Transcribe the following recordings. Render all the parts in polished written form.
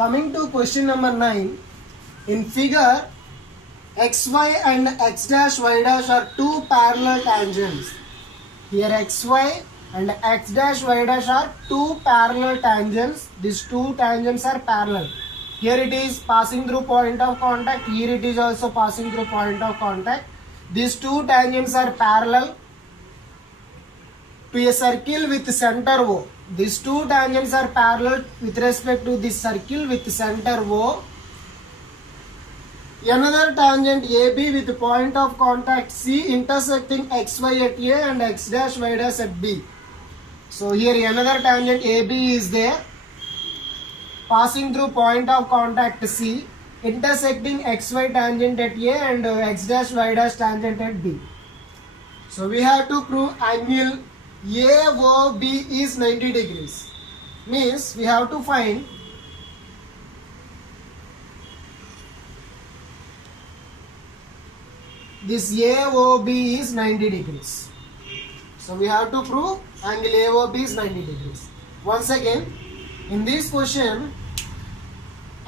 Coming to question number 9. In figure, xy and x dash y dash are two parallel tangents. Here xy and x dash y dash are two parallel tangents. These two tangents are parallel. Here it is passing through point of contact. Here it is also passing through point of contact. These two tangents are parallel to a circle with center O. These two tangents are parallel with respect to this circle with center O. Another tangent AB with point of contact C intersecting xy at A and x dash y dash at B. So here another tangent AB is there, passing through point of contact C, intersecting xy tangent at A and x dash y dash tangent at B. So we have to prove angle AOB is 90 degrees. Means we have to find this AOB is 90 degrees. So we have to prove angle AOB is 90 degrees. Once again, in this question,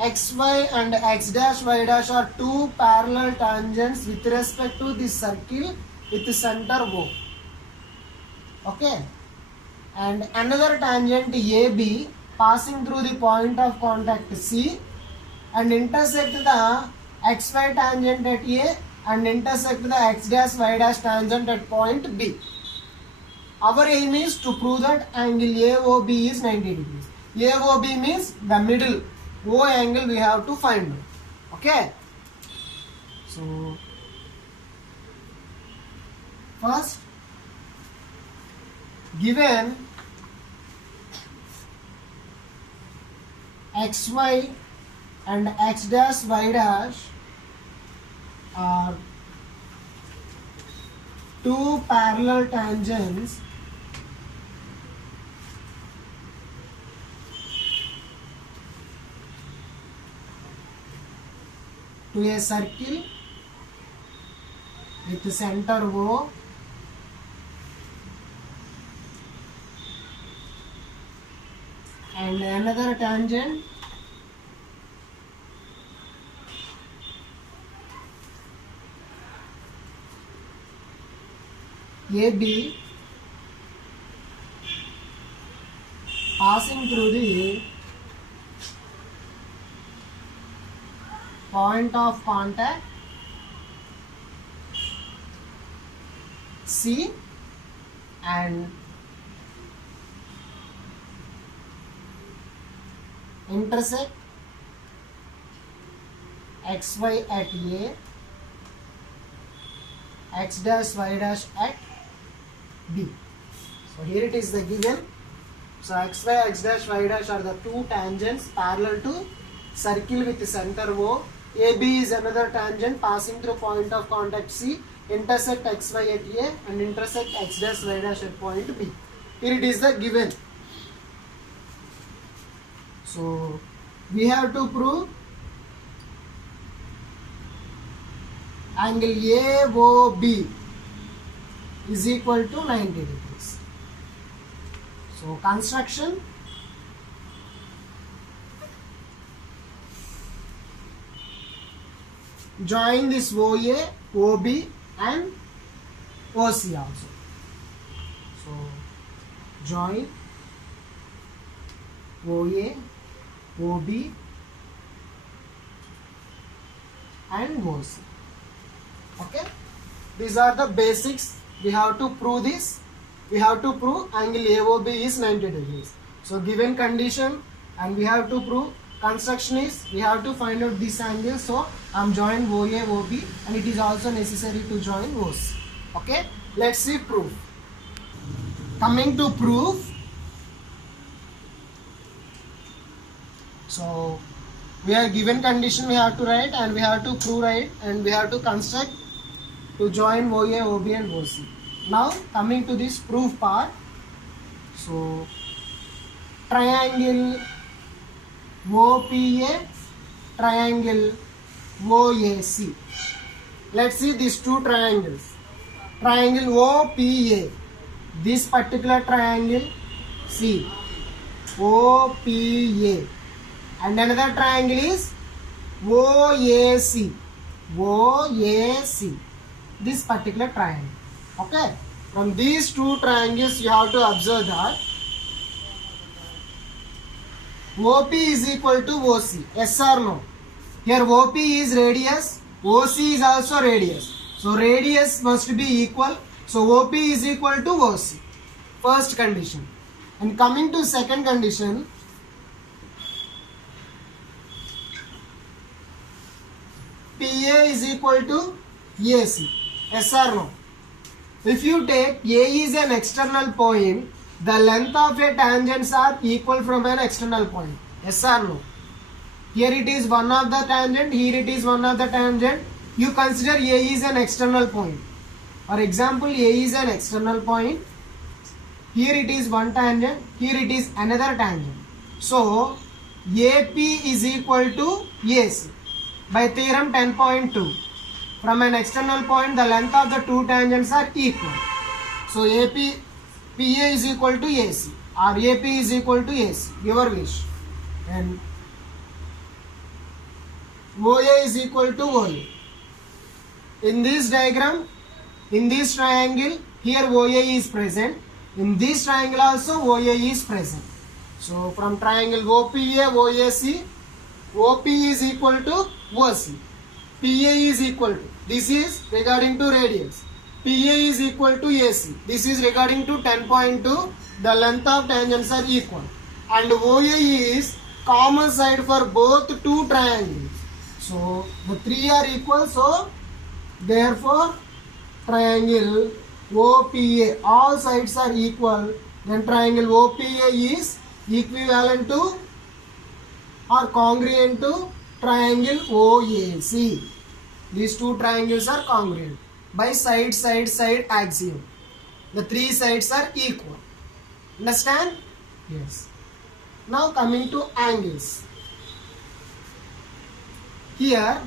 xy and x dash y dash are two parallel tangents with respect to this circle with the center O. Okay, and another tangent AB passing through the point of contact C and intersect the xy tangent at A and intersect the x dash y dash tangent at point B. Our aim is to prove that angle AOB is 90 degrees. AOB means the middle O angle we have to find out. Okay. So first, given xy and x dash y dash are two parallel tangents to a circle with the center O and another tangent AB passing through the point of contact C and intersect xy at A, x dash y dash at B. So here it is the given. So xy, x dash y dash are the two tangents parallel to circle with center O. AB is another tangent passing through point of contact C, intersect xy at A and intersect x dash y dash at point B. Here it is the given. So we have to prove angle AOB is equal to 90 degrees. So construction, join this OA, OB and OC also. So join OA, OB and OC. Okay, these are the basics. We have to prove this. We have to prove angle AOB is 90 degrees. So given condition and we have to prove construction is we have to find out this angle. So I am join OA, OB and it is also necessary to join OC. Okay, let's see proof. Coming to proof. So we are given condition we have to write and we have to prove right and we have to construct to join OA, OB and OC. Now coming to this proof part. So triangle OPA, triangle OAC. Let's see these two triangles. Triangle OPA, this particular triangle C, OPA and another triangle is OAC. OAC. This particular triangle. Okay. From these two triangles, you have to observe that OP is equal to OC. Yes or no? Here OP is radius, OC is also radius. So radius must be equal. So OP is equal to OC. First condition. And coming to second condition, PA is equal to AC. Yes or no? If you take A is an external point, the length of a tangents are equal from an external point. Yes or no? Here it is one of the tangent, here it is one of the tangent. You consider A is an external point. For example, A is an external point. Here it is one tangent, here it is another tangent. So, AP is equal to AC by theorem 10.2. From an external point, the length of the two tangents are equal. So, PA is equal to AC or AP is equal to AC, your wish. And OA is equal to OA. In this diagram, in this triangle, here OA is present. In this triangle also OA is present. So from triangle OPA, OAC, OP is equal to OC. PA is equal to, this is regarding to radius. PA is equal to AC. This is regarding to 10.2. The length of tangents are equal. And OA is common side for both two triangles. So the three are equal. So therefore triangle OPA, all sides are equal. Then triangle OPA is equivalent to or congruent to triangle OAC. These two triangles are congruent by side axiom. The three sides are equal. Understand? Yes. Now coming to angles. Here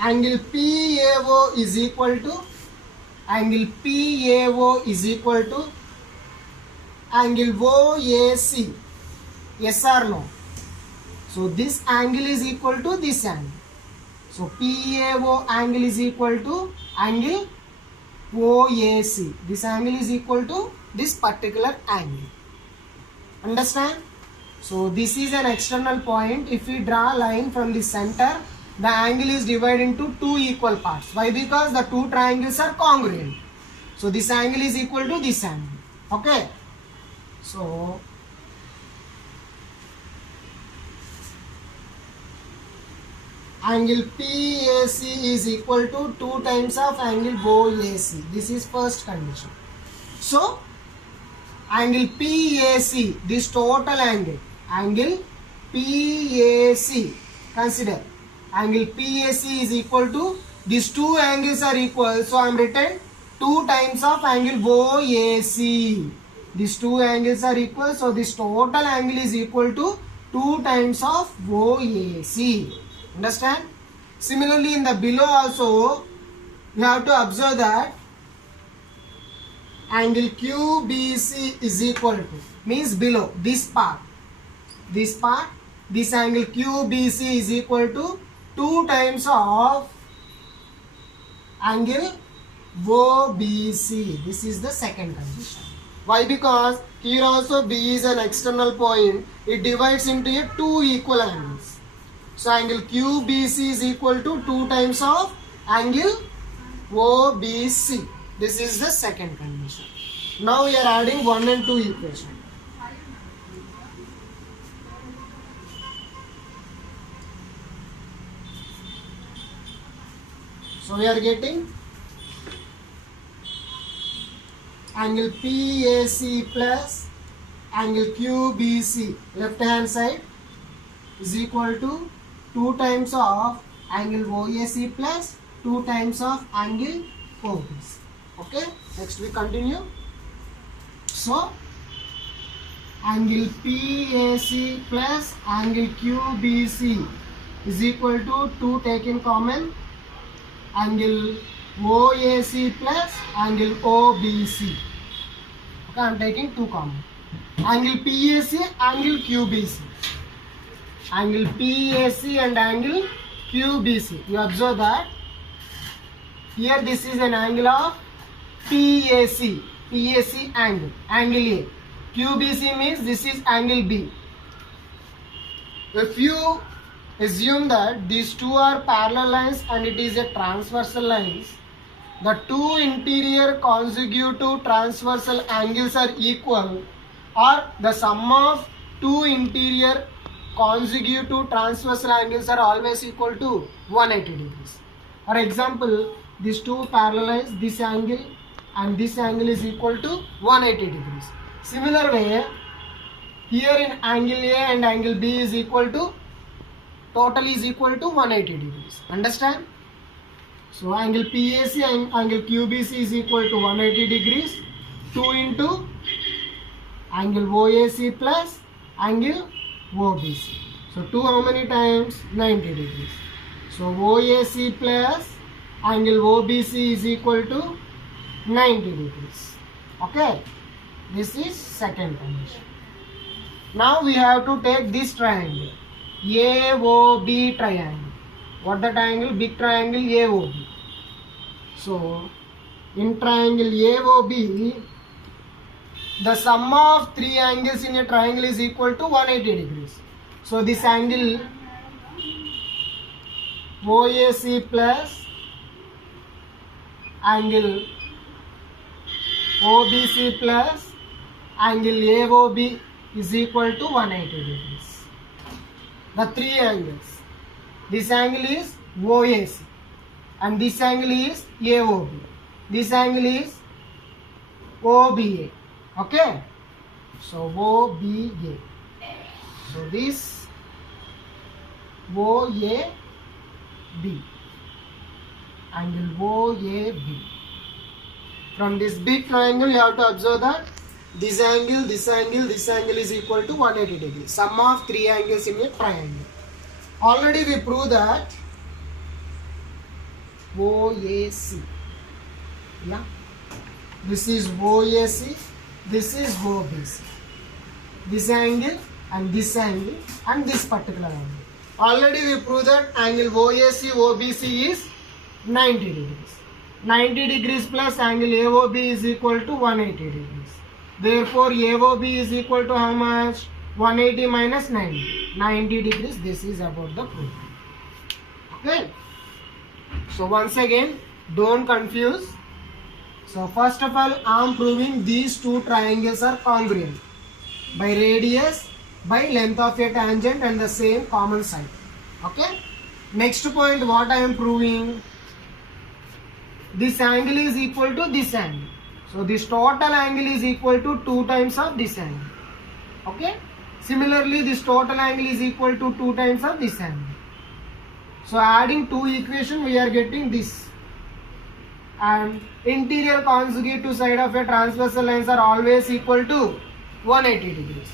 angle PAO is equal to angle OAC. Yes or no? So this angle is equal to this angle. So PAO angle is equal to angle OAC. This angle is equal to this particular angle. Understand? So this is an external point. If we draw a line from the center, the angle is divided into two equal parts. Why? Because the two triangles are congruent. So this angle is equal to this angle. Okay. So angle PAC is equal to 2 times of angle OAC. This is first condition. So angle PAC, this total angle PAC, consider angle PAC is equal to, these two angles are equal. So I am written 2 times of angle OAC. These two angles are equal. So this total angle is equal to 2 times of OAC. Understand? Similarly, in the below also, you have to observe that angle QBC is equal to, means below, this part, this angle QBC is equal to 2 times of angle OBC. This is the second condition. Why? Because here also B is an external point. It divides into 2 equal angles. So angle QBC is equal to 2 times of angle OBC. This is the second condition. Now we are adding 1 and 2 equation. So we are getting angle PAC plus angle QBC, left hand side, is equal to 2 times of angle OAC plus 2 times of angle OBC. Okay, next we continue. So angle PAC plus angle QBC is equal to 2 taken common, angle OAC plus angle OBC. Okay, I am taking 2 common. Angle PAC, angle QBC. Angle PAC and angle QBC. You observe that here this is an angle of PAC. PAC angle. Angle A. QBC means this is angle B. If you assume that these two are parallel lines and it is a transversal lines, the two interior consecutive transversal angles are equal, or the sum of two interior consecutive transversal angles are always equal to 180 degrees. For example, these two parallel lines, this angle and this angle is equal to 180 degrees. Similar way, here in angle A and angle B is equal to, total is equal to 180 degrees. Understand? So angle PAC and angle QBC is equal to 180 degrees. 2 into angle OAC plus angle OBC. So 2 how many times? 90 degrees. So OAC plus angle OBC is equal to 90 degrees. Okay. This is second condition. Now we have to take this triangle. AOB triangle. What the triangle? Big triangle AOB. So in triangle AOB, the sum of three angles in a triangle is equal to 180 degrees. So this angle OAC plus angle OBC plus angle AOB is equal to 180 degrees. The three angles. This angle is OAC and this angle is AOB. This angle is OBA. Okay. So OBA. So this OAB. Angle OAB. From this big triangle you have to observe that this angle, this angle, this angle is equal to 180 degrees. Sum of three angles in a triangle. Already we proved that OAC. Yeah. This is OAC. This is OBC. This angle and this angle and this particular angle. Already we proved that angle OAC OBC is 90 degrees. 90 degrees plus angle AOB is equal to 180 degrees. Therefore AOB is equal to how much? 180 minus 90. 90 degrees. This is about the proof. Okay. So once again, don't confuse. So first of all, I am proving these two triangles are congruent by radius, by length of a tangent and the same common side. Okay. Next point, what I am proving? This angle is equal to this angle. So this total angle is equal to 2 times of this angle. Okay. Similarly, this total angle is equal to 2 times of this angle. So adding two equations, we are getting this. And interior consecutive side of a transversal lines are always equal to 180 degrees.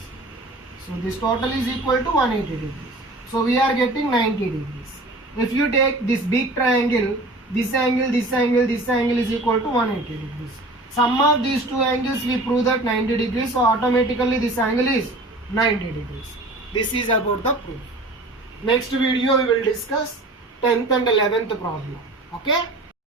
So this total is equal to 180 degrees. So we are getting 90 degrees. If you take this big triangle, this angle, this angle, this angle is equal to 180 degrees. Sum of these two angles we prove that 90 degrees. So automatically this angle is 90 degrees. This is about the proof. Next video we will discuss 10th and 11th problem. Okay.